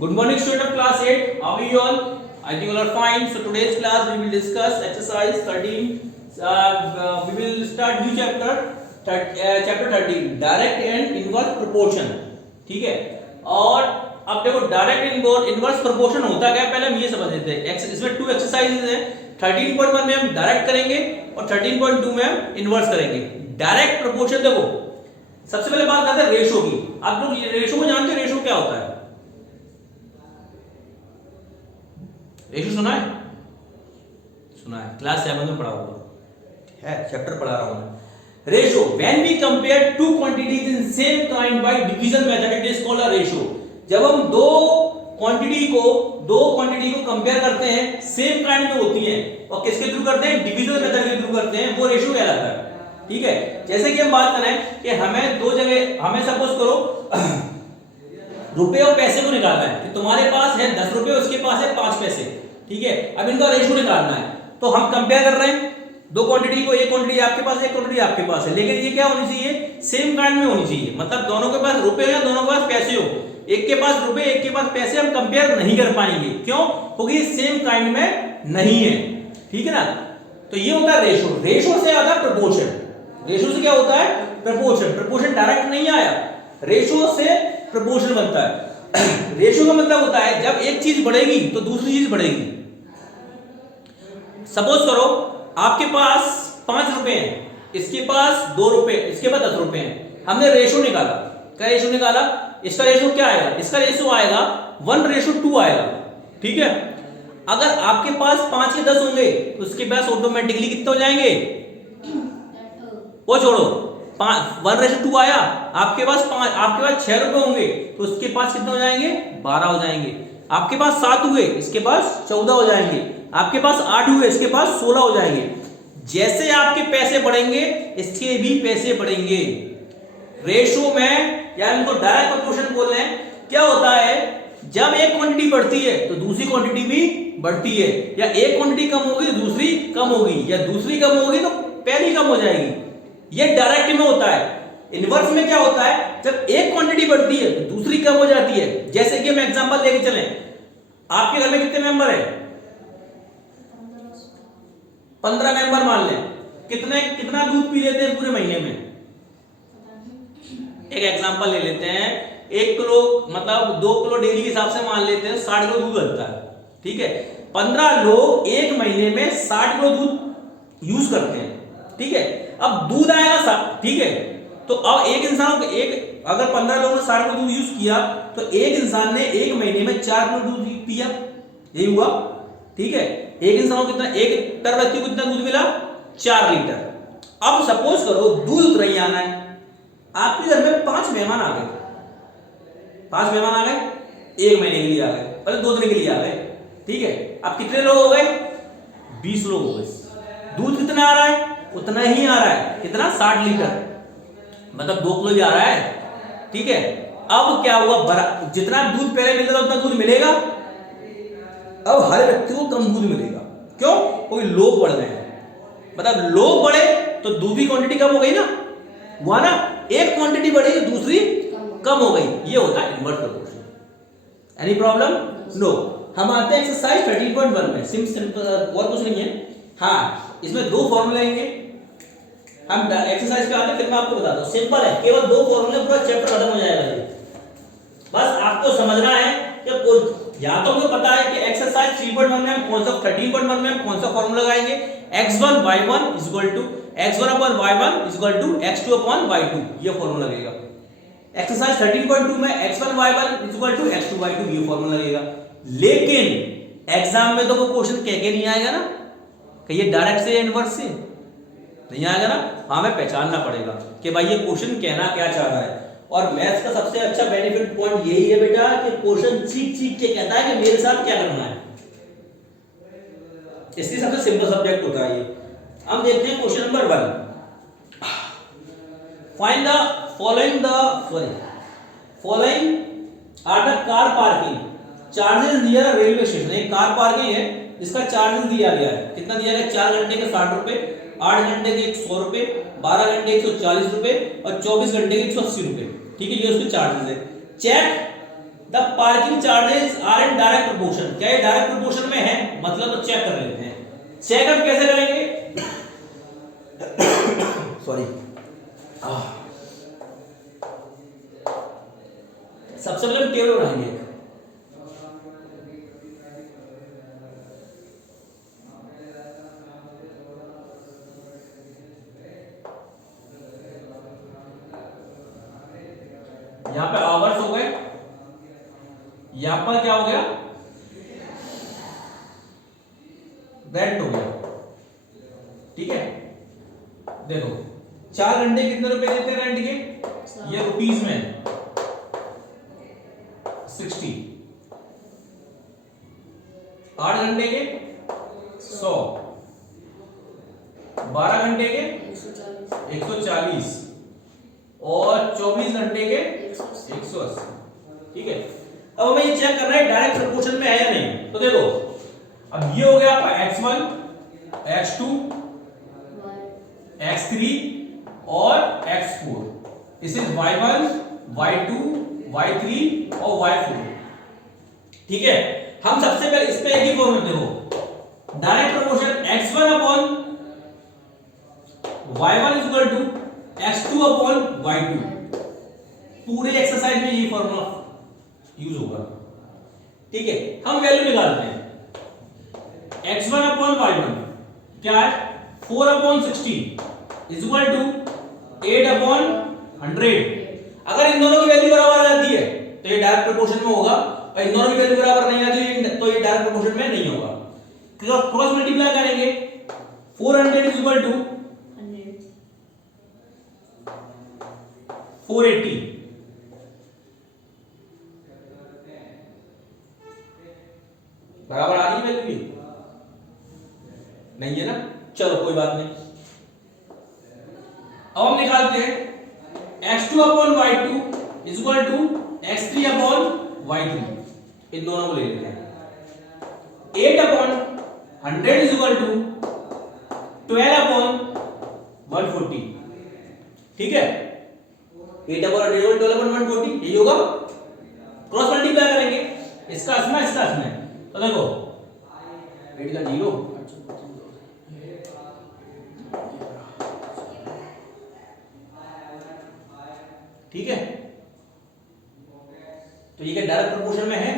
Good morning, student of class 8. How are you all? I think you all are fine. So today's class we will discuss exercise 13. We will start new chapter, chapter 13, direct and inverse proportion. ठीक है? और अब देखो direct inverse proportion होता क्या है पहले हम ये समझ लेते हैं। इसमें 2 एक्सरसाइजेज हैं। 13.1 में हम डायरेक्ट करेंगे और 13.2 में हम इनवर्स करेंगे। डायरेक्ट प्रोपोर्शन देखो सबसे पहले बात करते हैं रेशो की। आप लोग रेशो को जानते हो? रेशो क्या होता है? रेशो सुना है? सुना है, क्लास 7 में पढ़ा होगा, है चैप्टर पढ़ा रहा हूं मैं। Ratio, when we compare two quantities in same kind by division method it is called a ratio. जब हम दो क्वांटिटी को कंपेयर करते हैं सेम काइंड में होती हैं और किसके थ्रू करते हैं? डिवीजन मेथड के थ्रू करते हैं, वो रेशो कहलाता है। ठीक है, जैसे कि हम बात करें कि हमें दो जगह, हमें सपोज करो रुपए और पैसे को निकालना है कि तुम्हारे पास है 10 रुपए, उसके पास है 5 पैसे। ठीक है, अब इनका रेशो निकालना है तो हम कंपेयर कर रहे हैं दो क्वांटिटी को। एक क्वांटिटी आपके पास है, एक क्वांटिटी आपके पास है, लेकिन ये क्या होनी चाहिए? सेम काइंड में होनी चाहिए। मतलब दोनों के पास रुपए हो या दोनों के पास पैसे हो, एक के पास रुपए एक के पास पैसे, हम कंपेयर नहीं कर पाएंगे। क्यों? क्योंकि सेम काइंड में नहीं है। ठीक है ना? तो ये होता है रेशो। रेशो से आता है प्रोपोर्शन। रेशो से क्या होता है? प्रोपोर्शन। प्रोपोर्शन डायरेक्ट नहीं आया, रेशो से प्रोपोर्शन बनता है। रेशो का मतलब होता है जब एक चीज बढ़ेगी तो दूसरी चीज बढ़ेगी। सपोज करो आपके पास 5 रुपए हैं, इसके पास 2 रुपए, इसके पास 10 रुपए हैं। हमने रेशो निकाला। क्या रेशो निकाला? इसका रेशो क्या आएगा? इसका रेशो आएगा 1:2 आएगा। ठीक है, अगर आपके पास 5 या 10 होंगे तो उसके पास ऑटोमेटिकली कितने हो जाएंगे? वो छोड़ो, 1:2 आया। आपके पास 6 रुपए होंगे तो उसके पास कितने हो जाएंगे? 12 हो जाएंगे। आपके पास 7 हुए, इसके पास 14 हो जाएंगे। आपके पास 8 हुए, इसके पास 16 हो जाएंगे। जैसे आपके पैसे बढ़ेंगे इसके भी पैसे बढ़ेंगे। रेशो में या इनको डायरेक्ट प्रोपोर्शन बोल रहे हैं। क्या होता है? जब एक क्वांटिटी बढ़ती है तो दूसरी क्वांटिटी भी बढ़ती है, या एक क्वांटिटी कम होगी तो दूसरी कम होगी, या दूसरी कम होगी तो पहली कम हो जाएगी। ये डायरेक्ट में होता है। इनवर्स में क्या होता है? जब एक क्वांटिटी बढ़ती है तो दूसरी कम हो जाती है। जैसे कि हम एग्जांपल लेके चलें, आपके घर में कितने मेंबर हैं? 15 मेंबर मान लें। कितना दूध पी लेते हैं पूरे महीने में? एक एग्जांपल ले लेते हैं, 1 किलो मतलब 2 किलो डेली के हिसाब से मान लेते हैं, 60 किलो दूध बनता है। ठीक है, 15 लोग एक महीने में 60 किलो दूध यूज करते हैं। ठीक है, अब दूध आएगा, ठीक है, तो अब एक इंसान को अगर 15 लोगों ने 60 किलो दूध यूज किया तो एक इंसान ने एक महीने में 4 किलो दूध पिया। यही हुआ। ठीक है, एक इंसान को कितना, एक पर व्यक्ति को कितना दूध मिला? 4 लीटर। अब सपोज करो दूध उतना ही आना है। आपके घर में 5 मेहमान आ गए। 5 मेहमान आ गए, एक महीने के लिए आ गए, पहले 2 दिन के लिए आ गए। ठीक है, अब कितने लोग हो गए? 20 लोग हो गए। दूध कितना आ रहा है? उतना ही आ रहा है। कितना? 60 लीटर, मतलब 2 किलो ही आ रहा है। ठीक है, अब क्या हुआ? जितना दूध पहले मिलता था उतना दूध मिलेगा, अब हर व्यक्ति को कम दूध मिलेगा। क्यों? क्योंकि लोग बढ़ गए। मतलब लोग बढ़े तो दूध की क्वांटिटी कम हो गई ना, हुआ ना? एक क्वांटिटी बढ़ी तो दूसरी कम हो गई। ये होता है inverse proportion. Any problem? No. हम आते हैं एक्सरसाइज 13.1 में। सिंपल और कुछ नहीं है। हाँ, इसमें 2 फॉर्मूले आएंगे। हम एक्सरसाइज पे आते हैं, फिर मैं आपको बताता हूं। सिंपल है, केवल 2 फॉर्मूले, पूरा चैप्टर खत्म हो जाएगा। ये बस आपको समझना है कि या तो मुझे पता है कि एक्सरसाइज 3.1 में हम कौन सा, 13.1 में हम कौन सा फॉर्मूला लगाएंगे। x1 y1 x1/y1 x2/y2, ये फॉर्मूला लगेगा। एक्सरसाइज 13.2 में x1 y1 x2 y2, ये फॉर्मूला लगेगा। लेकिन एग्जाम में तो वो क्वेश्चन कह के नहीं आएगा ना कि ये डायरेक्ट से इनवर्स से नहीं आएगा ना। हमें पहचानना पड़ेगा कि भाई ये क्वेश्चन कहना क्या चाह रहा है। और मैथ्स का सबसे अच्छा बेनिफिट पॉइंट यही है बेटा कि क्वेश्चन सीख के कहता है कि मेरे साथ क्या करना है। इसलिए सबसे सिंपल सब्जेक्ट होता है ये। हम देखते हैं question number 1। Find the following are the car parking charges near railway station. एक कार पार्किंग है, इसका चार्जेस दिया गया है। कितना दिया गया? 4 घंटे के 60 रुपए, 8 घंटे के 100 रुपए, 12 घंटे 140 रुपए और 24 घंटे के 180 रुपए। ठीक है, ये उसके चार्जेस है। Check the parking charges are in direct proportion. क्या ये डायरेक्ट प्रोपोर्शन में है? मतलब तो चेक कर लेते हैं। चेक हम कैसे करेंगे? सॉरी, सबसे पहले हम टेबल बनाएंगे। यहां पे आवर्स हो गए, यहां पर क्या हो गया? रेंट हो गया। ठीक है, देखो 4 घंटे कितने रुपए देते हैं रेंट के? ये रुपीस में 60। 8 घंटे के 100, 12 घंटे के 140 और 24 घंटे के 180। ठीक है, अब हमें ये चेक करना है डायरेक्ट प्रोपोर्शन में है या नहीं। तो देखो, अब ये हो गया आपका x1, x2, x3 और x4। इस इज y1, y2, y3 और y4। ठीक है, हम सबसे पहले इस पे एक ही फॉर्मूला देखो, direct proportion x1 upon y1 is equal to x2 upon y2। पूरे एक्सरसाइज में ये फॉर्मूला यूज होगा। ठीक है, हम वैल्यू निकालते हैं। x1 अपॉन y1 क्या है? 4 upon 60 is equal to 8 upon 100। अगर इन दोनों की वैल्यू बराबर आ जाती है तो ये डायरेक्ट प्रोपोर्शन में होगा, और इन दोनों की वैल्यू बराबर नहीं आती तो ये डायरेक्ट प्रोपोर्शन में नहीं होगा। क्रॉस मल्टीप्लाई करेंगे, 400 इज इक्वल टू 480। बराबर आ रही है वैल्यू? नहीं है ना, चलो कोई बात नहीं। अब हम निकालते हैं x2 upon y2 is equal to x3 upon y3। इन दोनों को ले लेते हैं। 8 upon 100 is equal to 12 upon 140। ठीक है, 8 अपॉन 100 12 अपॉन 140 यही होगा। क्रॉस मल्टीप्लाई करेंगे, इसका इसमें तो देखो 8 का 0, ठीक है। तो ये क्या डायरेक्ट प्रोपोर्शन में है?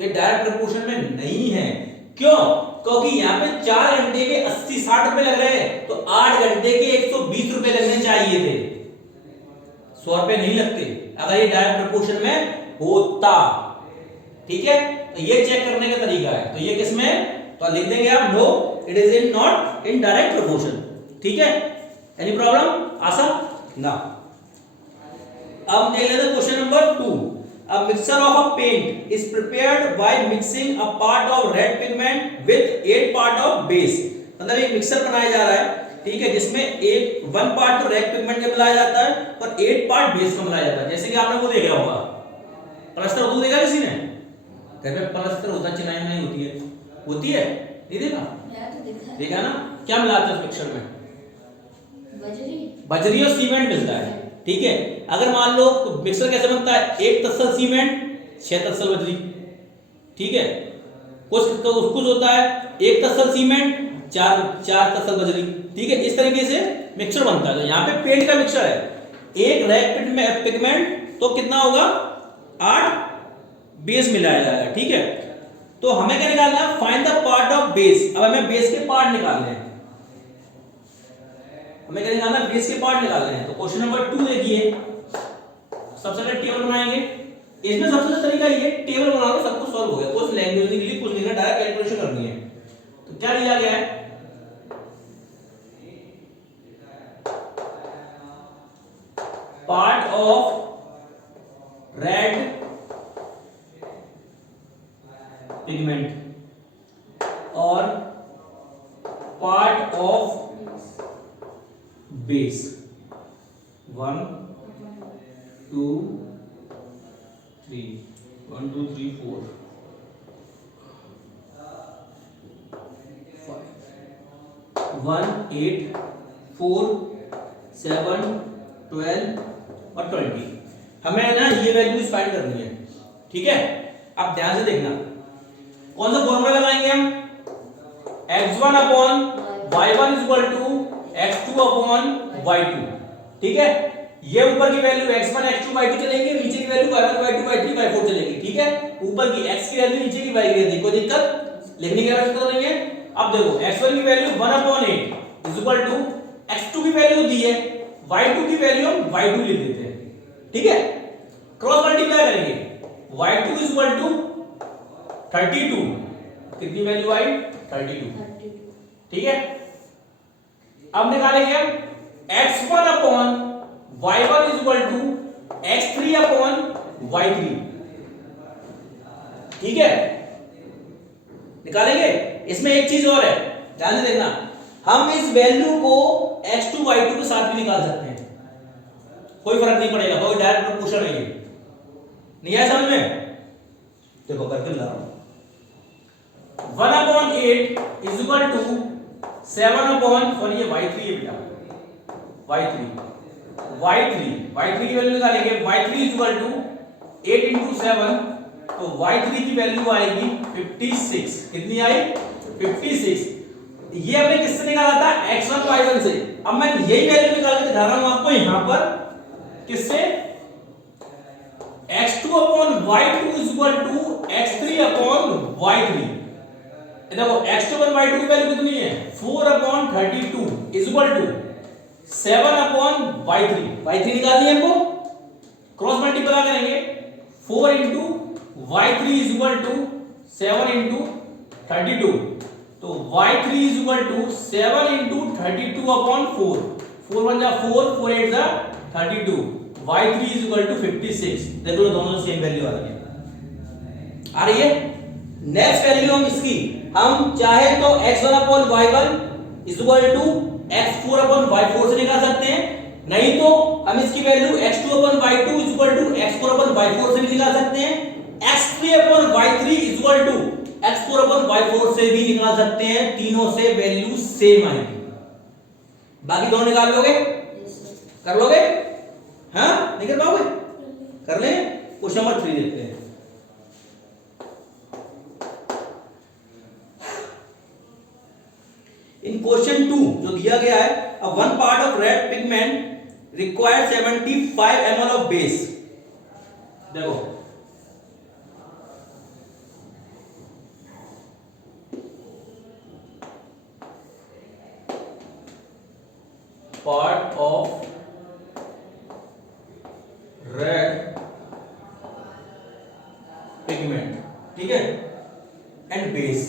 ये डायरेक्ट प्रोपोर्शन में नहीं है। क्यों? क्योंकि यहाँ पे 4 घंटे के 80-60 रुपए लग रहे हैं, तो 8 घंटे के 120 रुपए लगने चाहिए थे, 100 रुपए नहीं लगते अगर ये डायरेक्ट प्रोपोर्शन में होता। ठीक है, तो ये चेक करने का तरीका है। तो ये किसमें? तो लिख देंगे आप no, it is in not in direct proportion. ठीक है, एनी प्रॉब्लम? आसान ना। अब देख लेते हैं question number 2। A mixture of a paint is prepared by mixing a part of red pigment with 8 part of base। मतलब एक मिक्सर बनाया जा रहा है, ठीक है, जिसमें 1 पार्ट तो रेड पिगमेंट का मिलाया जाता है और 8 पार्ट बेस का मिलाया जाता है। जैसे कि आपने वो देखा होगा, प्लास्टर होता देखा किसी ने? घर में प्लास्टर होता, चिनाई नहीं होती है, होती है, नहीं देखा? देखा ना? क्या मिलाते हैं उस मिक्सर में? बजरी और सीमेंट मिलता है। ठीक है, अगर मान लो तो मिक्सर कैसे बनता है? 1 तसल सीमेंट 6 तसल बजरी। ठीक है, कुछ होता है 1 तसल सीमेंट 4 तसल बजरी। ठीक है, इस तरीके से मिक्सर बनता है। तो यहाँ पे पेंट का मिक्सर है, एक रेड पिगमेंट तो कितना होगा? 8 बेस मिलाया जाएगा। ठीक है, तो हमें क्या निकालना है? Find the part of base. अब हमें बेस के पार्ट निकालने हैं। हमें क्या निकालना है? बेस के पार्ट निकालने हैं। तो क्वेश्चन नंबर 2 देखिए, सबसे पहले टेबल बनाएंगे। इसमें सबसे अच्छा तरीका ये, टेबल बना लो, सब कुछ सॉल्व हो गया। कुछ लैंग्वेज नहीं लिखी, कुछ नहीं, डायरेक्ट कैलकुलेशन करनी है। तो क्या लिया गया है? पार्ट ऑफ रेड पिगमेंट और पार्ट ऑफ बेस। 1 2 3 1 2 3 4 5 1 8 4 7 12 और 20। हमें ना ये वैल्यूज फाइंड करनी है। ठीक है, अब ध्यान से देखना कौन सा फॉर्मूला लगाएंगे हम, x1 upon y1 is equal to x2 upon y2। ठीक है, ये ऊपर की वैल्यू x1 x2 y2 चलेंगे, नीचे की value y1 y2 y3 y4 चलेगी। ठीक है, ऊपर की x की वैल्यू नीचे की y की वैल्यू, कोई दिक्कत लिखने की आवश्यकता नहीं है। अब देखो x1 की value 1/8 is equal to x2 की वैल्यू दी है, y2 की वैल्यू हम y2 लिख देते हैं। ठीक है, क्रॉस मल्टीप्लाई करेंगे, y2 इज इक्वल टू 32, कितनी वैल्यू आई 32। ठीक है, अब निकालेंगे हम x1 upon y1 is equal to x3 upon y3। ठीक है, निकालेंगे। इसमें एक चीज और है, ध्यान से देखना, हम इस वैल्यू को x2 y2 के साथ भी निकाल सकते हैं, कोई फर्क नहीं पड़ेगा, कोई डायरेक्ट प्रोपोर्शन नहीं है। नहीं आया समझ में? देखो करके बता रहा हूं, 1/8 इज इक्वल टू 7/, सॉरी ये y3 है बेटा, y3 की वैल्यू निकालेंगे, y3 is equal to 8 into 7, तो y3 की वैल्यू आएगी 56। कितनी आई 56। ये हमने किससे निकाला था, x1 y1 से। अब मैं यही वैल्यू निकाल के दिखा रहा हूं आपको यहां पर, किससे, x2 upon y2 is equal to x3 upon y3। देखो x2 अपॉन y2 की वैल्यू कितनी है, 4/32 is equal to 7 upon y3 निकालनी है हमको, क्रॉस मल्टीप्लाई करेंगे, 4 into y3 is equal to 7 into 32, तो y3 is equal to 7 into 32 upon 4, 4 1 जा 4, 4 8 जा 32, y3 इज इक्वल टू 56। देखो दोनों सेम वैल्यू आ रही है। नेक्स्ट वैल्यू हम इसकी, हम चाहे तो x1 upon y1 is equal to x4 upon y4 से निकाल सकते हैं, नहीं तो हम इसकी value x2 upon y2 is equal to x4 upon y4 से भी निकाल सकते हैं, x3 upon y3 is equal to x4 upon y4 से भी निकाल सकते हैं। तीनों से वैल्यू सेम आएगी। बाकी दोनों निकाल लोगे, कर लोगे, हाँ नहीं कर पाओगे, कर ले। क्वेश्चन नंबर 3 देखते हैं। इन क्वेश्चन 2 जो दिया गया है, a one part of red pigment requires 75 ml of base। देखो part of red pigment, ठीक है, एंड बेस,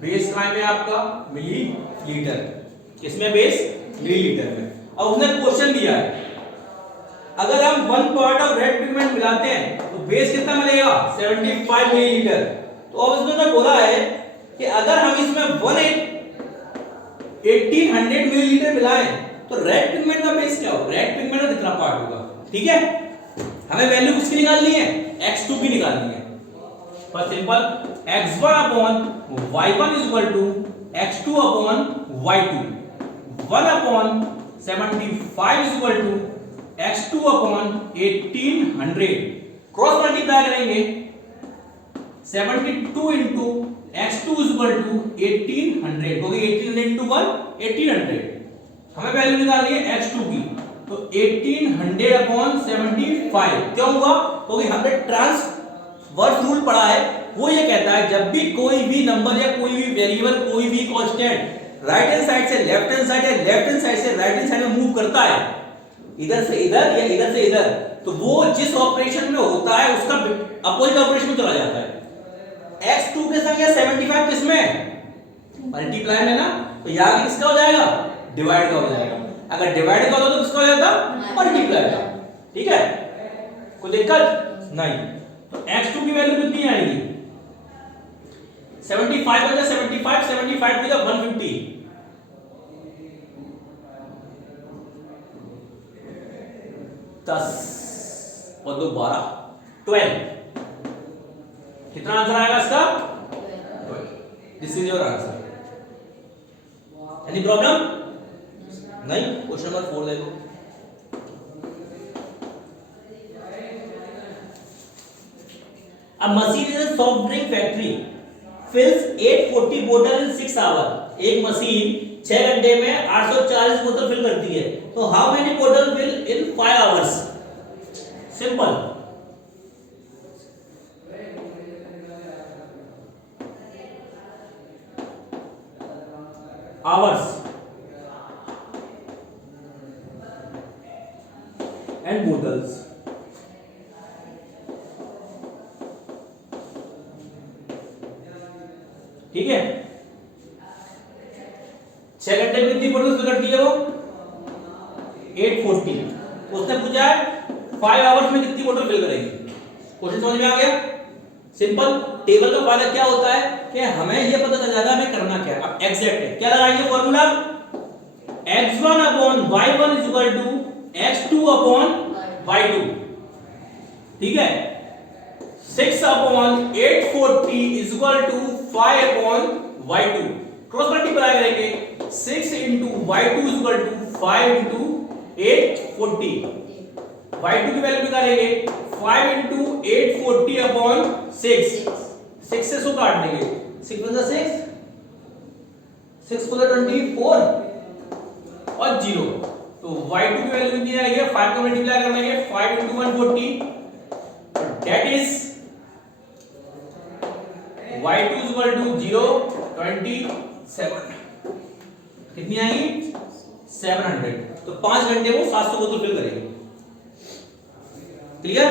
बेस कहाँ में आपका मिलीलीटर, किसमें बेस, मिलीलीटर में। अब उसने क्वेश्चन दिया है, अगर हम 1 part of red pigment मिलाते हैं तो बेस कितना मिलेगा, 75 मिलीलीटर। तो अब इसमें क्या बोला है कि अगर हम इसमें 1800 मिलीलीटर मिलाएं तो रेड पिगमेंट का बेस क्या होगा, रेड पिगमेंट का कितना पार्ट होगा। ठीक है, हमें वैल्यू किसकी निकालनी है, x2 की निकालनी है। पर simple, x1 upon y1 is equal to x2 upon y2, 1/75 is equal to x2 upon 1800, cross multiply करेंगे, 72 into x2 is equal to 1800, क्योंकि 1800 into 1 1800। हमें वैल्यू निकालनी है x2 की, तो 1800 अपॉन 75 क्यों हुआ, क्योंकि हमने ट्रांसवर्स रूल पढ़ा है, वो ये कहता है जब भी कोई भी नंबर या कोई भी वेरिएबल, कोई भी कांस्टेंट राइट हैंड साइड से लेफ्ट हैंड साइड या लेफ्ट हैंड साइड से राइट हैंड साइड में मूव करता है, इधर से इधर या इधर से इधर, तो वो जिस ऑपरेशन में होता है उसका अपोजिट ऑपरेशन में चला जाता है। x2 के संग या 75 किसमें, मल्टीप्लाई में ना, तो यहां किसका हो जाएगा, डिवाइड का हो जाएगा। अगर डिवाइड का होता तो किसका हो जाता, मल्टीप्लाई का। ठीक है, कोई दिक्कत नहीं। तो x2 की वैल्यू कितनी आएगी, 75 बचा 75, 75 बचा 150, 10 और 2 12, 12। कितना आंसर आएगा इसका, this is your answer. Any problem नहीं। क्वेश्चन नंबर 4 देखो, A machine in a soft drink factory fills 840 bottle in 6 hours. एक मशीन 6 घंटे में 840 बोतल फिल करती है, तो how many bottle fill in 5 hours? Simple. Hours and bottles. ठीक है, 6 घंटे में कितनी बोतल फिल करती है वो? 840. उसने पूछा है 5 आवर्स में कितनी बोतल फिल करेगी. क्वेश्चन समझ में आ गया? सिंपल. टेबल का फायदा क्या होता है कि हमें ये पता चल जाता है हमें करना क्या है. अब एग्जैक्ट है, क्या लगाएंगे formula? x1 upon y1 is equal to x2 upon y2. ठीक है, 6 upon 840 is equal to 5 upon y2. Cross multiply करेंगे. 6 into y2 is equal to 5 into 840. y2 की वैल्यू निकालेंगे. 5 इंटू 840 अपॉन 6. 6 से 100 काट देंगे. 6 + 6 6 + 24 और 0. तो y2 की वैल्यू कितनी आएगी? 5 को मल्टीप्लाई कर लेंगे. 5 into 140 that is y2 is equal to 0 27. कितनी आएगी? 700. तो 5 घंटे में 700 बोतल फिल करेगी. क्लियर?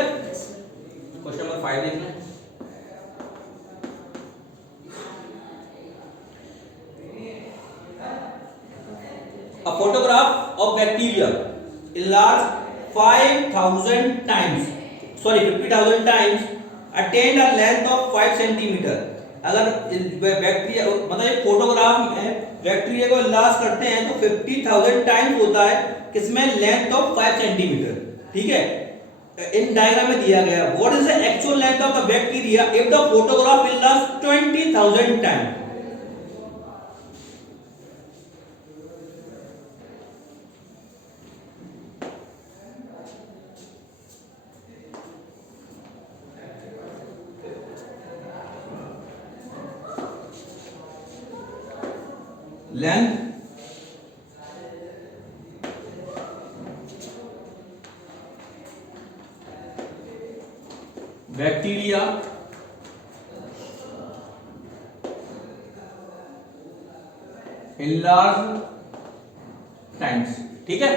क्वेश्चन नंबर 5 देख लें. A photograph of bacteria enlarged 50,000 times, 50,000 times, attained a length of 5 centimeter. अगर बैक्टीरिया मतलब एक फोटोग्राफ में बैक्टीरिया को इलाज करते हैं तो 50,000 टाइम्स होता है, किसमें? Length of 5 centimetre. ठीक है, इन डायग्राम में दिया गया what is the actual length of the bacteria if the photograph इलाज 20,000 times. Length bacteria in large times. ठीक है,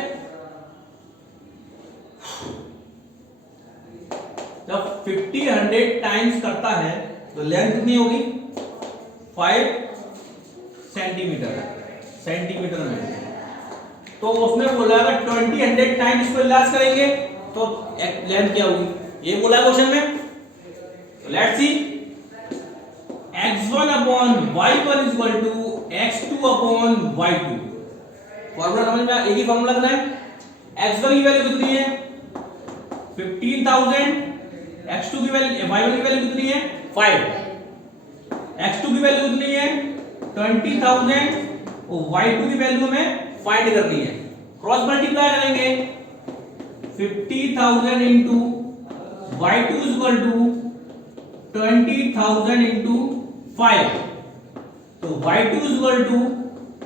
जब 50-100 टाइम्स करता है तो लेंथ कितनी होगी? 5 सेंटीमीटर में. तो उसने बोला अगर 20-100 टाइम इसको इलाज करेंगे तो लेंथ क्या होगी, ये बोला क्वेश्चन में. Let's see. x1 upon y1 is equal to x2 upon y2. Formula समझ में? एक ही फॉर्मूला लगना है. x1 की वैल्यू कितनी है? 15,000. x2 की वैल्यू, y1 की वैल्यू कितनी है? 5. x2 की वैल्यू कितनी है? 20,000. और y2 की वैल्यू में फाइंड करनी है. क्रॉस मल्टीप्लाई करेंगे. 50,000 into y2 is equal to 20,000 into 5. तो y2 is equal to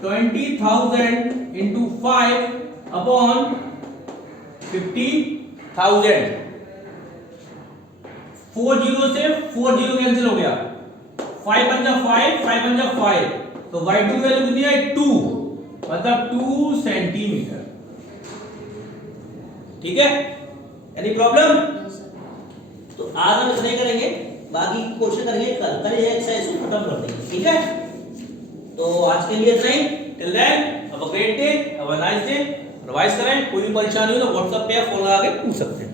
20,000 into 5 upon 50,000. 40 से 40 कैंसिल हो गया. 5 पंजा 5, 5 पंजा 5. तो y2 की वैल्यू कितनी है? 2, मतलब 2 सेंटीमीटर. ठीक है, एनी प्रॉब्लम? तो आज हम इतना ही करेंगे, बाकी क्वेश्चन करेंगे कल ये एक्सरसाइज को खत्म कर देंगे. ठीक है, तो आज के लिए इतना ही. Till then have a great day, have a nice day. Revise करें. कोई भी परेशानी हो तो व्हाट्सएप पे या फोन लगा के पूछ सकते हैं.